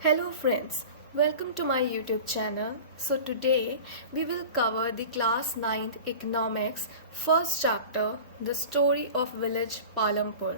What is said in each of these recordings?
Hello friends, welcome to my YouTube channel. So today we will cover the class 9th economics first chapter, the story of village Palampur.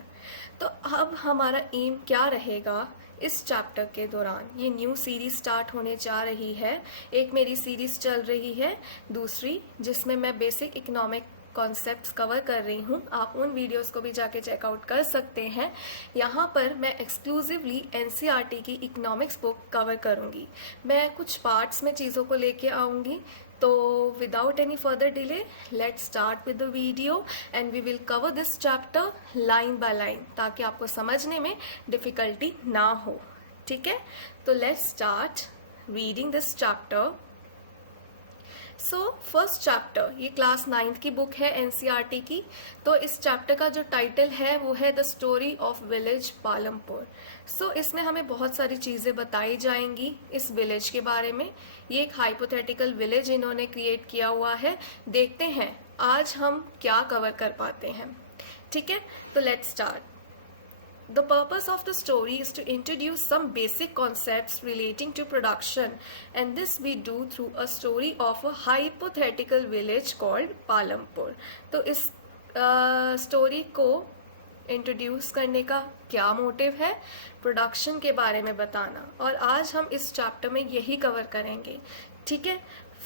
तो अब हमारा M क्या रहेगा इस chapter के दौरान। ये न्यू सीरीज स्टार्ट होने जा रही है। एक मेरी सीरीज चल रही है, दूसरी जिसमें मैं बेसिक इकोनॉमिक कॉन्सेप्ट्स कवर कर रही हूँ। आप उन वीडियोस को भी जाके चेकआउट कर सकते हैं। यहाँ पर मैं एक्सक्लूसिवली एनसीईआरटी की इकोनॉमिक्स बुक कवर करूँगी। मैं कुछ पार्ट्स में चीज़ों को लेके आऊँगी। तो without any further delay let's start with the video and we will cover this chapter line by line, ताकि आपको समझने में डिफ़िकल्टी ना हो। ठीक है, तो let's start reading this chapter. So first chapter, ये क्लास 9th की बुक है एनसीईआरटी की। तो इस चैप्टर का जो टाइटल है वो है the story of village Palampur. So इसमें हमें बहुत सारी चीज़ें बताई जाएंगी इस विलेज के बारे में। ये एक हाइपोथेटिकल विलेज इन्होंने क्रिएट किया हुआ है। देखते हैं आज हम क्या कवर कर पाते हैं। ठीक है, तो let's start. The purpose of the story is to introduce some basic concepts relating to production, and this we do through a story of a hypothetical village called Palampur. तो इस स्टोरी को introduce करने का क्या motive है? Production के बारे में बताना, और आज हम इस चैप्टर में यही कवर करेंगे। ठीक है,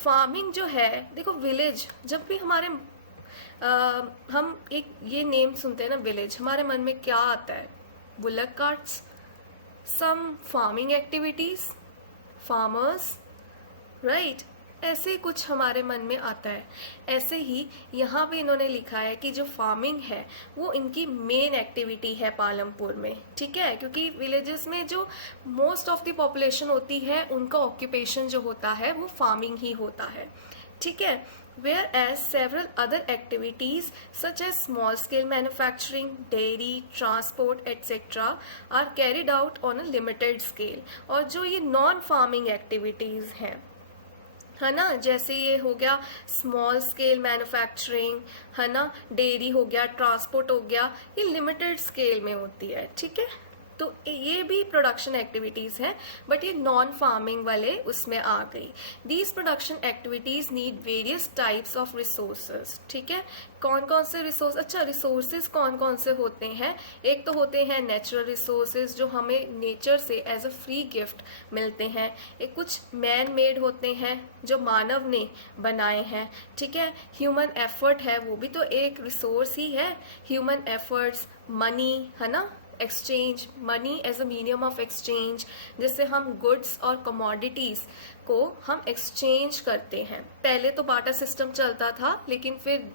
फार्मिंग जो है, देखो विलेज जब भी हमारे हम एक ये नेम सुनते हैं ना विलेज, हमारे मन में क्या आता है? बुलक कार्ट्स, सम फार्मिंग एक्टिविटीज, फार्मर्स, राइट, ऐसे कुछ हमारे मन में आता है। ऐसे ही यहाँ पे इन्होंने लिखा है कि जो फार्मिंग है वो इनकी मेन एक्टिविटी है पालमपुर में। ठीक है, क्योंकि विलेजेस में जो मोस्ट ऑफ द पॉपुलेशन होती है उनका ऑक्यूपेशन जो होता है वो फार्मिंग ही होता है। ठीक है, whereas several other activities such as small scale manufacturing, dairy, transport etc. are carried out on a limited scale। और जो ये नॉन फार्मिंग एक्टिविटीज़ हैं, है ना, जैसे ये हो गया स्मॉल स्केल मैन्युफैक्चरिंग, है ना, डेयरी हो गया, ट्रांसपोर्ट हो गया, ये लिमिटेड स्केल में होती है। ठीक है, तो ये भी प्रोडक्शन एक्टिविटीज़ हैं, बट ये नॉन फार्मिंग वाले उसमें आ गई। These production activities need various types of resources. ठीक है, कौन कौन से रिसोर्स? अच्छा, रिसोर्सेज कौन कौन से होते हैं? एक तो होते हैं नेचुरल रिसोर्सेज जो हमें नेचर से एज अ फ्री गिफ्ट मिलते हैं। एक कुछ मैन मेड होते हैं जो मानव ने बनाए हैं। ठीक है, ह्यूमन एफर्ट है, वो भी तो एक रिसोर्स ही है। ह्यूमन एफर्ट्स, मनी, है ना, exchange, money as a medium of exchange, जिससे हम गुड्स और कमोडिटीज़ को हम एक्सचेंज करते हैं। पहले तो बार्टर सिस्टम चलता था, लेकिन फिर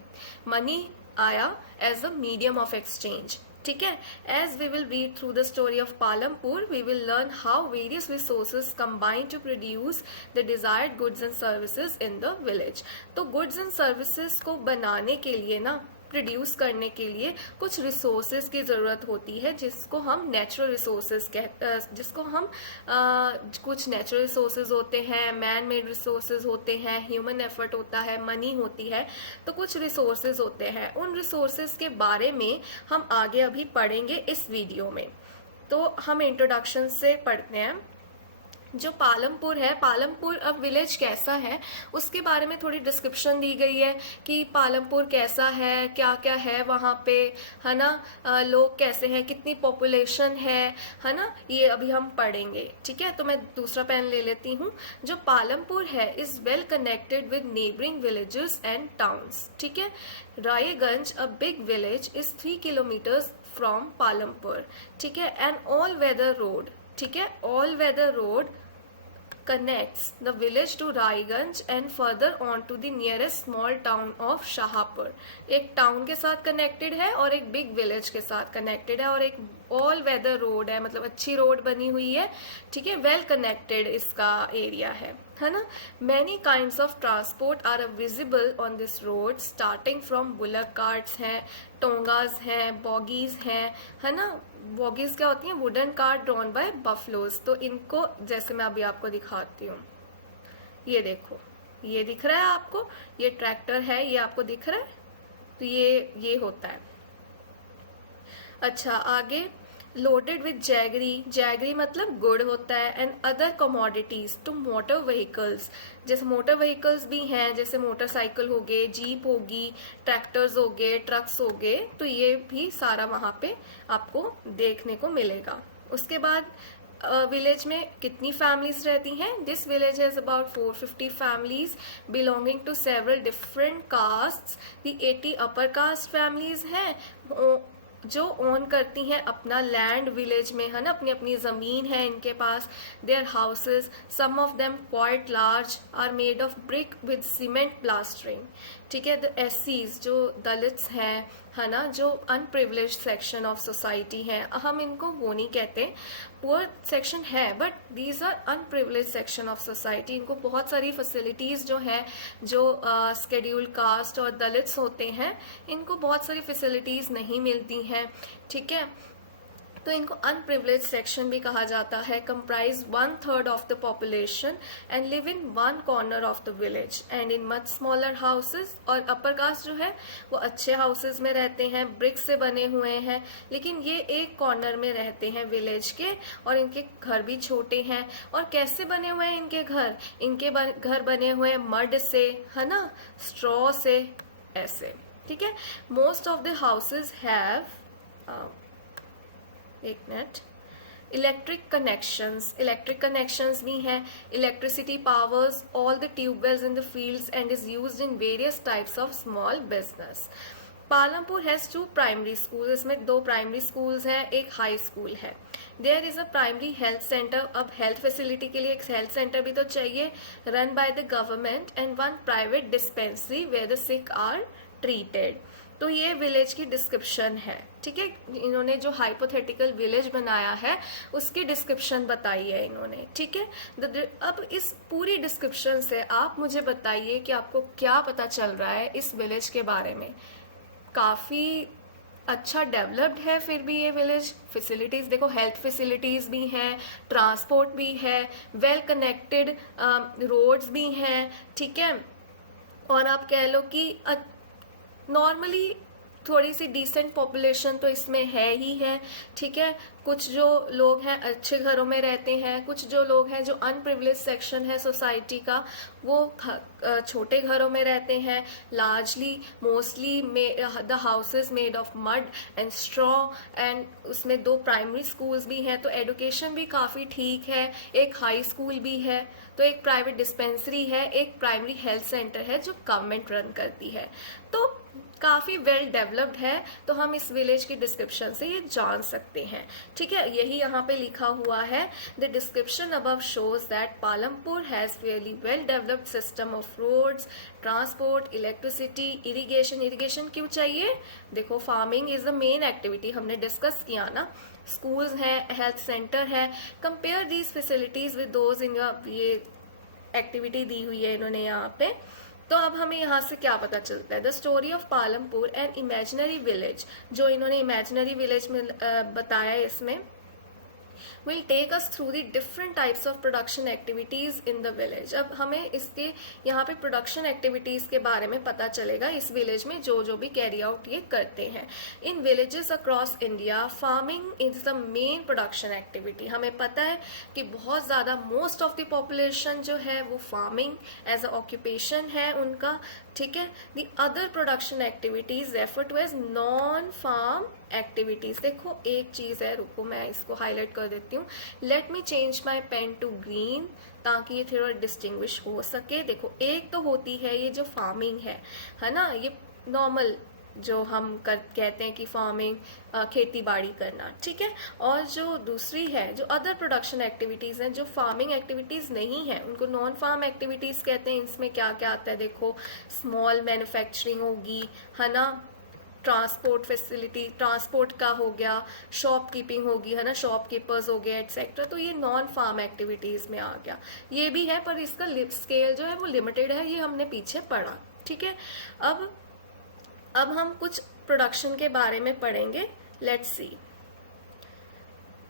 मनी आया as a medium of exchange. ठीक है, as we will read through the story of Palampur we will learn how various resources combine to produce the desired goods and services in the village. तो goods and services को बनाने के लिए ना, produce करने के लिए कुछ रिसोर्सेज की ज़रूरत होती है, जिसको हम नेचुरल रिसोर्सेज जिसको हम कुछ नेचुरल रिसोर्सेज होते हैं, मैन मेड रिसोर्सेज होते हैं, ह्यूमन एफर्ट होता है, मनी होती है, तो कुछ रिसोर्सेज होते हैं। उन रिसोर्सेज के बारे में हम आगे अभी पढ़ेंगे इस वीडियो में। तो हम इंट्रोडक्शन से पढ़ते हैं। जो पालमपुर है, पालमपुर अब विलेज कैसा है उसके बारे में थोड़ी डिस्क्रिप्शन दी गई है कि पालमपुर कैसा है, क्या क्या है वहाँ पे, है ना, लोग कैसे हैं, कितनी पॉपुलेशन है ना, ये अभी हम पढ़ेंगे। ठीक है, तो मैं दूसरा पेन ले लेती हूँ। जो पालमपुर है is well connected with neighbouring villages and towns. ठीक है, Raiganj a big village is 3 kilometres from Palampur. ठीक है, एन ऑल वेदर रोड, ठीक है, all weather road connects the village to Raiganj and further on to the nearest small town of Shahapur। एक town के साथ connected है और एक बिग विलेज के साथ कनेक्टेड है, और एक ऑल वेदर रोड है, मतलब अच्छी रोड बनी हुई है। ठीक है, वेल कनेक्टेड इसका एरिया है ना। Many kinds of transport are visible on this road, starting from bullock carts हैं, टोंगाज हैं, बॉगीज हैं, है ना। बॉगीज क्या होती हैं? Wooden cart drawn by buffaloes. तो इनको जैसे मैं अभी आपको दिखाती हूँ, ये देखो, ये दिख रहा है आपको, ये ट्रैक्टर है, ये आपको दिख रहा है, तो ये होता है। अच्छा, आगे लोडेड विद जैगरी, जैगरी मतलब गुड़ होता है, and other commodities to motor vehicles, जैसे मोटर व्हीकल्स भी हैं, जैसे मोटरसाइकिल हो गए, जीप होगी, ट्रैक्टर्स हो गए, ट्रक्स हो गए, तो ये भी सारा वहाँ पे आपको देखने को मिलेगा। उसके बाद विलेज में कितनी फैमिलीज रहती हैं? This village has about 450 families belonging to several different castes. The 80 upper caste families हैं जो ओन करती हैं अपना लैंड विलेज में, है ना, अपनी अपनी ज़मीन है इनके पास। Their houses, some of them quite large, are made of brick with cement plastering. ठीक है, द एससीज जो दलित्स हैं, है ना, जो अनप्रिविलेज सेक्शन ऑफ सोसाइटी हैं, हम इनको वो नहीं कहते, पुअर सेक्शन है, but these are unprivileged section of society. इनको बहुत सारी फैसिलिटीज़ जो हैं, जो स्केड्यूल्ड कास्ट और दलित्स होते हैं, इनको बहुत सारी फैसिलिटीज़ नहीं मिलती हैं। ठीक है, तो इनको अनप्रिविलेज सेक्शन भी कहा जाता है। Comprise 1/3 of the population and live in one corner of the village and in much smaller houses. और अपर कास्ट जो है वो अच्छे हाउसेज में रहते हैं, ब्रिक से बने हुए हैं, लेकिन ये एक कॉर्नर में रहते हैं विलेज के, और इनके घर भी छोटे हैं। और कैसे बने हुए हैं इनके घर? इनके घर बने हुए मड से, है ना, स्ट्रॉ से, ऐसे। ठीक है, most of the houses have एक मिनट, इलेक्ट्रिक कनेक्शंस भी हैं। Electricity powers all the tubewells in the fields and is used in various types of small business. Palampur has 2 primary school, इसमें 2 प्राइमरी स्कूल्स हैं, एक हाई स्कूल है। There is a primary health centre, अब health facility के लिए एक health centre भी तो चाहिए, run by the government, and 1 private dispensary where the sick are treated. तो ये विलेज की डिस्क्रिप्शन है। ठीक है, इन्होंने जो हाइपोथेटिकल विलेज बनाया है उसकी डिस्क्रिप्शन बताई है इन्होंने। ठीक है, अब इस पूरी डिस्क्रिप्शन से आप मुझे बताइए कि आपको क्या पता चल रहा है इस विलेज के बारे में। काफ़ी अच्छा डेवलप्ड है फिर भी ये विलेज। फैसिलिटीज़ देखो, हेल्थ फैसिलिटीज़ भी हैं, ट्रांसपोर्ट भी है, वेल कनेक्टेड रोड्स भी हैं। ठीक है, और आप कह लो कि नॉर्मली थोड़ी सी डिसेंट पॉपुलेशन तो इसमें है ही है। ठीक है, कुछ जो लोग हैं अच्छे घरों में रहते हैं, कुछ जो लोग हैं जो अनप्रिविलेज सेक्शन है सोसाइटी का, वो छोटे घरों में रहते हैं। Largely mostly the houses made of mud and straw, and उसमें 2 प्राइमरी स्कूल्स भी हैं, तो एडुकेशन भी काफ़ी ठीक है। एक हाई स्कूल भी है, तो एक प्राइवेट डिस्पेंसरी है, एक प्राइमरी हेल्थ सेंटर है जो गवर्नमेंट रन करती है। तो काफ़ी वेल डेवलप्ड है, तो हम इस विलेज की डिस्क्रिप्शन से ये जान सकते हैं। ठीक है, यही यहाँ पे लिखा हुआ है, the description above shows that Palampur has fairly well developed system of roads, transport, electricity, irrigation. Irrigation क्यों चाहिए? देखो, farming is the main activity, हमने डिस्कस किया ना। स्कूल्स हैं, हेल्थ सेंटर है। Compare these facilities with those in ये activity दी हुई है इन्होंने यहाँ पे। तो अब हमें यहाँ से क्या पता चलता है? The story of Palampur an imaginary village, जो इन्होंने इमेजिनरी विलेज में बताया है, इसमें will take us through the different types of production activities in the village। अब हमें इसके यहाँ पे प्रोडक्शन एक्टिविटीज के बारे में पता चलेगा इस विलेज में जो जो भी कैरी आउट ये करते हैं। In villages across India farming is the main production activity. हमें पता है कि बहुत ज़्यादा मोस्ट ऑफ द पॉपुलेशन जो है वो फार्मिंग एज अ ऑक्यूपेशन है उनका। ठीक है, the other production activities refer to as non farm activities. देखो एक चीज़ है, रुको मैं इसको हाईलाइट कर देती हूँ। Let me change my pen to green ताकि ये थोड़ा डिस्टिंग्विश हो सके। देखो, एक तो होती है ये जो फार्मिंग है ना, ये नॉर्मल जो हम कहते हैं कि फार्मिंग, खेती बाड़ी करना। ठीक है, और जो दूसरी है जो अदर प्रोडक्शन एक्टिविटीज़ हैं, जो फार्मिंग एक्टिविटीज़ नहीं है, उनको नॉन फार्म एक्टिविटीज़ कहते हैं। इसमें क्या क्या आता है देखो, स्मॉल मैन्युफैक्चरिंग होगी, है ना, ट्रांसपोर्ट फैसिलिटी, ट्रांसपोर्ट का हो गया, शॉपकीपिंग होगी, है ना, शॉपकीपर्स हो गया एटसेट्रा। तो ये नॉन फार्म एक्टिविटीज़ में आ गया। ये भी है पर इसका स्केल जो है वो लिमिटेड है, ये हमने पीछे पढ़ा। ठीक है, अब हम कुछ प्रोडक्शन के बारे में पढ़ेंगे। Let's see.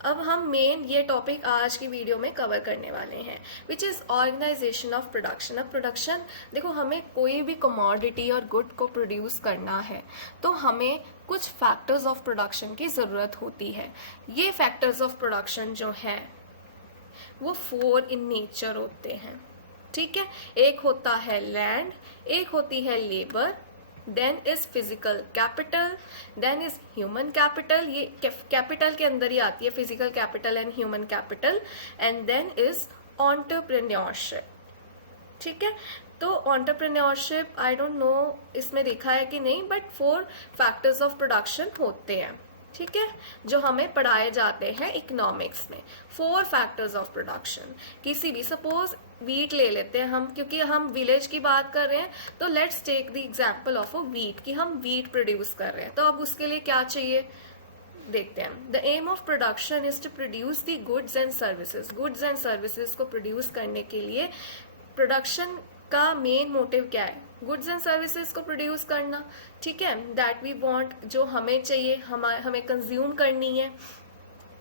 अब हम मेन ये टॉपिक आज की वीडियो में कवर करने वाले हैं, which is organisation of production. अब प्रोडक्शन देखो, हमें कोई भी कमोडिटी और गुड को प्रोड्यूस करना है तो हमें कुछ फैक्टर्स ऑफ प्रोडक्शन की ज़रूरत होती है। ये फैक्टर्स ऑफ प्रोडक्शन जो हैं वो 4 इन नेचर होते हैं, ठीक है। एक होता है लैंड, एक होती है labour, then is physical capital, then is human capital, ये कैपिटल के अंदर ही आती है physical capital and human capital, and then is entrepreneurship, ठीक है। तो एंटरप्रेन्योरशिप आई डोंट नो इसमें लिखा है कि नहीं, बट 4 फैक्टर्स ऑफ प्रोडक्शन होते हैं, ठीक है, जो हमें पढ़ाए जाते हैं इकोनॉमिक्स में। 4 फैक्टर्स ऑफ प्रोडक्शन। किसी भी, सपोज वीट ले लेते हैं हम, क्योंकि हम विलेज की बात कर रहे हैं, तो let's take the example of a wheat, कि हम वीट प्रोड्यूस कर रहे हैं। तो अब उसके लिए क्या चाहिए देखते हैं। The aim of production is to produce the goods and services. Goods and services को प्रोड्यूस करने के लिए प्रोडक्शन का मेन मोटिव क्या है? गुड्स एंड सर्विसेज को प्रोड्यूस करना, ठीक है, दैट वी वांट, जो हमें चाहिए, हमें कंज्यूम करनी है।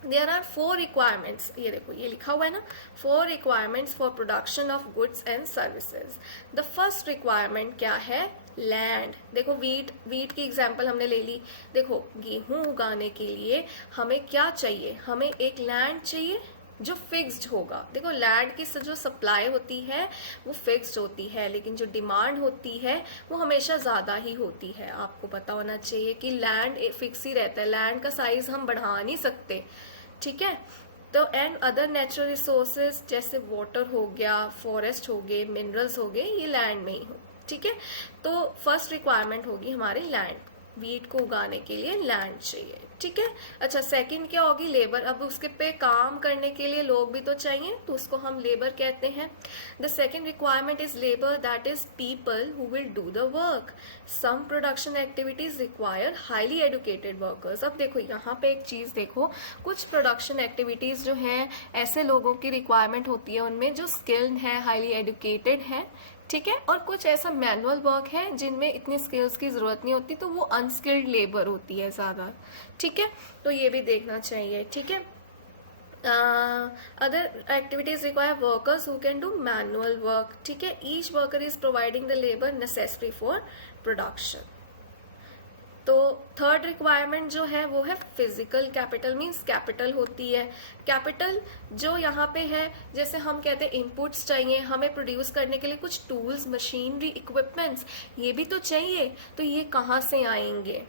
देयर आर 4 रिक्वायरमेंट्स, ये देखो ये लिखा हुआ है ना, 4 requirements for production of goods and services. The first requirement क्या है? लैंड। देखो वीट की एग्जांपल हमने ले ली। देखो गेहूं उगाने के लिए हमें क्या चाहिए? हमें एक लैंड चाहिए जो फिक्स्ड होगा। देखो लैंड की जो सप्लाई होती है वो फिक्स्ड होती है, लेकिन जो डिमांड होती है वो हमेशा ज़्यादा ही होती है। आपको पता होना चाहिए कि लैंड फिक्स ही रहता है, लैंड का साइज हम बढ़ा नहीं सकते, ठीक है। तो एंड अदर नेचुरल रिसोर्सेज जैसे वाटर हो गया, फॉरेस्ट हो गए, मिनरल्स हो गए, ये लैंड में ही हो, ठीक है। तो फर्स्ट रिक्वायरमेंट होगी हमारी लैंड, वीट को उगाने के लिए लैंड चाहिए, ठीक है। अच्छा, सेकंड क्या होगी? लेबर। अब उसके पे काम करने के लिए लोग भी तो चाहिए, तो उसको हम लेबर कहते हैं। The second requirement is labour, that is people who will do the work. Some production activities require highly educated workers. अब देखो यहाँ पे एक चीज देखो, कुछ प्रोडक्शन एक्टिविटीज जो हैं ऐसे लोगों की रिक्वायरमेंट होती है उनमें जो स्किल्ड है, हाईली एडुकेटेड है, ठीक है, और कुछ ऐसा मैनुअल वर्क है जिनमें इतनी स्किल्स की जरूरत नहीं होती, तो वो अनस्किल्ड लेबर होती है ज्यादा, ठीक है। तो ये भी देखना चाहिए, ठीक है। Other activities require workers who can do manual work, ठीक है। Each worker is providing the labour necessary for production. तो थर्ड रिक्वायरमेंट जो है वो है फिजिकल कैपिटल, मीन्स कैपिटल होती है। कैपिटल जो यहाँ पे है, जैसे हम कहते हैं इनपुट्स चाहिए हमें प्रोड्यूस करने के लिए, कुछ टूल्स, मशीनरी, इक्विपमेंट्स, ये भी तो चाहिए। तो ये कहाँ से आएंगे?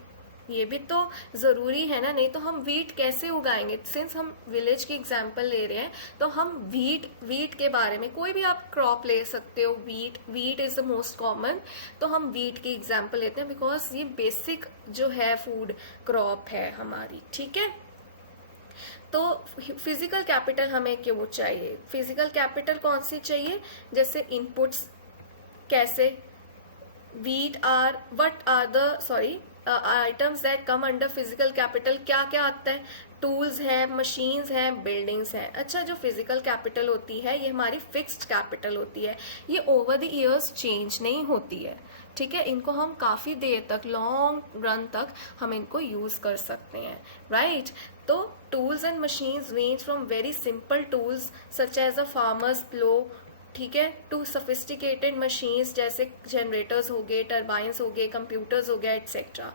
ये भी तो जरूरी है ना, नहीं तो हम वीट कैसे उगाएंगे? सिंस हम विलेज की एग्जांपल ले रहे हैं तो हम वीट के बारे में, कोई भी आप क्रॉप ले सकते हो, wheat is the most common, तो हम वीट की एग्जांपल लेते हैं बिकॉज ये बेसिक जो है फूड क्रॉप है हमारी, ठीक है। तो फिजिकल कैपिटल हमें क्यों चाहिए? फिजिकल कैपिटल कौन सी चाहिए? जैसे इनपुट्स, कैसे items that come under physical capital, क्या क्या आता है? टूल्स हैं, मशीन्स हैं, बिल्डिंग्स हैं। अच्छा, जो फिजिकल कैपिटल होती है ये हमारी फिक्स्ड कैपिटल होती है, ये ओवर द ईयर्स चेंज नहीं होती है, ठीक है। इनको हम काफी देर तक, लॉन्ग रन तक हम इनको यूज कर सकते हैं, राइट। तो tools and machines range from very simple tools such as a farmer's plough, ठीक है, टू सोफिस्टिकेटेड मशीन्स जैसे जनरेटर्स हो गए, टर्बाइंस हो गए, कंप्यूटर्स हो गए, etcetera.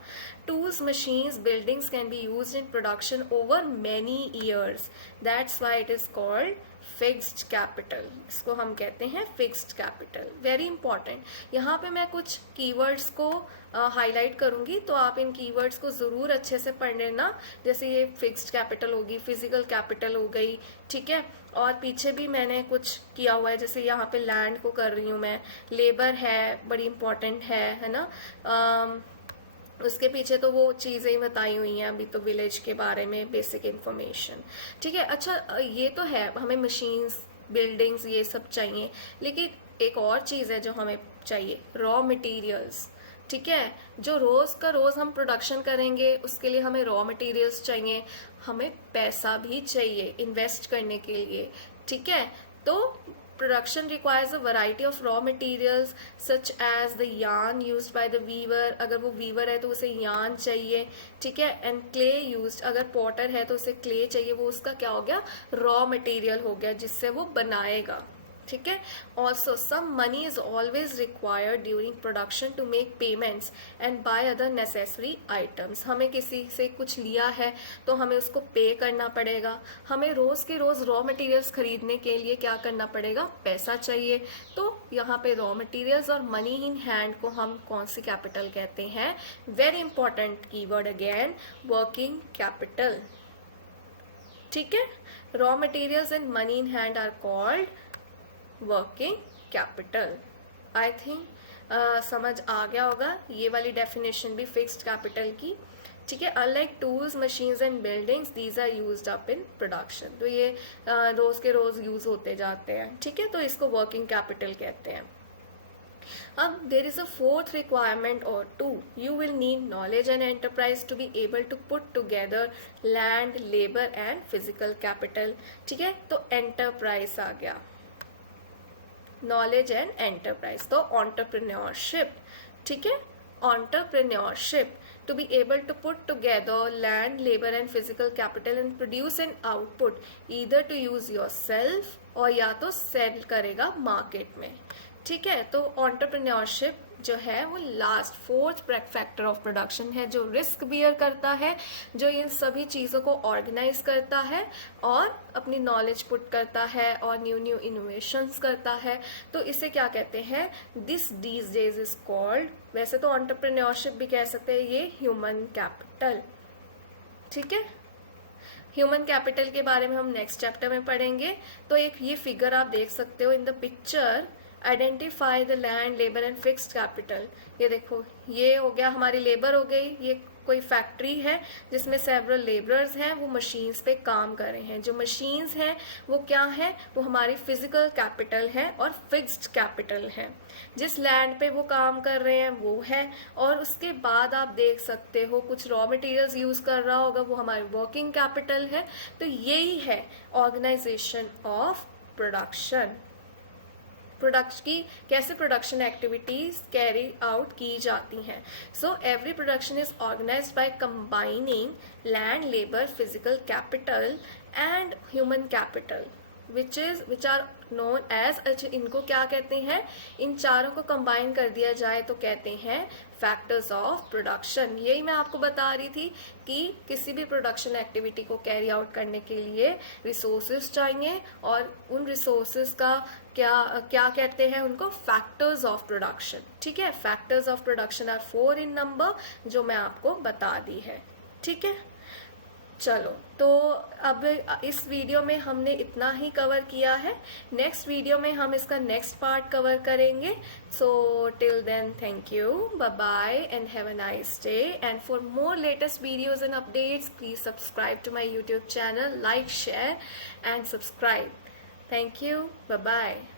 Tools, machines, buildings can be used in production over many years, that's why it is called fixed capital. इसको हम कहते हैं फिक्स्ड कैपिटल। वेरी इंपॉर्टेंट, यहाँ पे मैं कुछ कीवर्ड्स को हाईलाइट करूंगी, तो आप इन कीवर्ड्स को जरूर अच्छे से पढ़ लेना। जैसे ये फिक्स्ड कैपिटल होगी, फिजिकल कैपिटल हो गई, ठीक है। और पीछे भी मैंने कुछ किया हुआ है, जैसे यहाँ पे लैंड को कर रही हूँ मैं, लेबर है, बड़ी इंपॉर्टेंट है ना। उसके पीछे तो वो चीज़ें ही बताई हुई हैं अभी, तो विलेज के बारे में बेसिक इन्फॉर्मेशन, ठीक है। अच्छा, ये तो है, हमें मशीन्स, बिल्डिंग्स ये सब चाहिए, लेकिन एक और चीज़ है जो हमें चाहिए, रॉ मटेरियल्स, ठीक है। जो रोज़ का रोज़ हम प्रोडक्शन करेंगे उसके लिए हमें रॉ मटेरियल्स चाहिए, हमें पैसा भी चाहिए इन्वेस्ट करने के लिए, ठीक है। तो Production requires a variety of raw materials such as the yarn used by the weaver, अगर वो weaver है तो उसे yarn चाहिए, ठीक है. And clay used, अगर potter है तो उसे clay चाहिए, वो उसका क्या हो गया, raw material हो गया जिससे वो बनाएगा, ठीक है. Also some money is always required during production to make payments and buy other necessary items. हमें किसी से कुछ लिया है तो हमें उसको पे करना पड़ेगा. हमें रोज के रोज रॉ मटेरियल्स खरीदने के लिए क्या करना पड़ेगा, पैसा चाहिए. तो यहाँ पे रॉ मटेरियल्स और मनी इन हैंड को हम कौन सी कैपिटल कहते हैं, very important keyword again, working capital, ठीक है. Raw materials and money in hand are called working capital. I think समझ आ गया होगा. ये वाली डेफिनेशन भी फिक्स्ड कैपिटल की, ठीक है. Unlike tools, machines and buildings, these are used up in production. तो ये रोज के रोज यूज होते जाते हैं, ठीक है. तो इसको वर्किंग कैपिटल कहते हैं. अब there is a fourth requirement और too, you will need knowledge and enterprise to be able to put together land, labour and physical capital, ठीक है. तो एंटरप्राइज आ गया, नॉलेज एंड एंटरप्राइज. तो ऑन्टरप्रेन्योरशिप, ठीक है. Entrepreneurship to be able to put together land, labour and physical capital and produce an output either to use yourself और या तो सेल करेगा मार्केट में, ठीक है. तो ऑन्टरप्रेन्योरशिप जो है वो last fourth factor of production है, जो रिस्क बियर करता है, जो इन सभी चीज़ों को ऑर्गेनाइज करता है और अपनी नॉलेज पुट करता है और न्यू न्यू इनोवेशंस करता है. तो इसे क्या कहते हैं, this these days is called, वैसे तो एंटरप्रेन्योरशिप भी कह सकते हैं ये ह्यूमन कैपिटल, ठीक है. ह्यूमन कैपिटल के बारे में हम नेक्स्ट चैप्टर में पढ़ेंगे. तो एक ये फिगर आप देख सकते हो in the picture, identify the land, labour and fixed capital. ये देखो, ये हो गया हमारी लेबर हो गई. ये कोई फैक्ट्री है जिसमें सेवरल लेबरर्स हैं, वो मशीन्स पे काम कर रहे हैं. जो मशीन्स हैं वो क्या है, वो हमारी फिजिकल कैपिटल है और फिक्स्ड कैपिटल है. जिस लैंड पे वो काम कर रहे हैं वो है. और उसके बाद आप देख सकते हो कुछ रॉ मटेरियल्स यूज कर रहा होगा, वो हमारी वर्किंग कैपिटल है. तो यही है ऑर्गेनाइजेशन ऑफ प्रोडक्शन. प्रोडक्ट की कैसे प्रोडक्शन एक्टिविटीज कैरी आउट की जाती हैं. So every production is organised by combining land, labour, physical capital and human capital which are known as, इनको क्या कहते हैं, इन चारों को कंबाइन कर दिया जाए तो कहते हैं फैक्टर्स ऑफ प्रोडक्शन. यही मैं आपको बता रही थी कि किसी भी प्रोडक्शन एक्टिविटी को कैरी आउट करने के लिए रिसोर्सेज चाहिए और उन रिसोर्सेज का क्या कहते हैं उनको, फैक्टर्स ऑफ प्रोडक्शन, ठीक है. Factors of production are 4 in number, जो मैं आपको बता दी है, ठीक है. चलो, तो अब इस वीडियो में हमने इतना ही कवर किया है. नेक्स्ट वीडियो में हम इसका नेक्स्ट पार्ट कवर करेंगे. So till then, thank you, bye bye and have a nice day. And for more latest videos and updates, please subscribe to my YouTube channel, like, share and subscribe. Thank you. Bye-bye.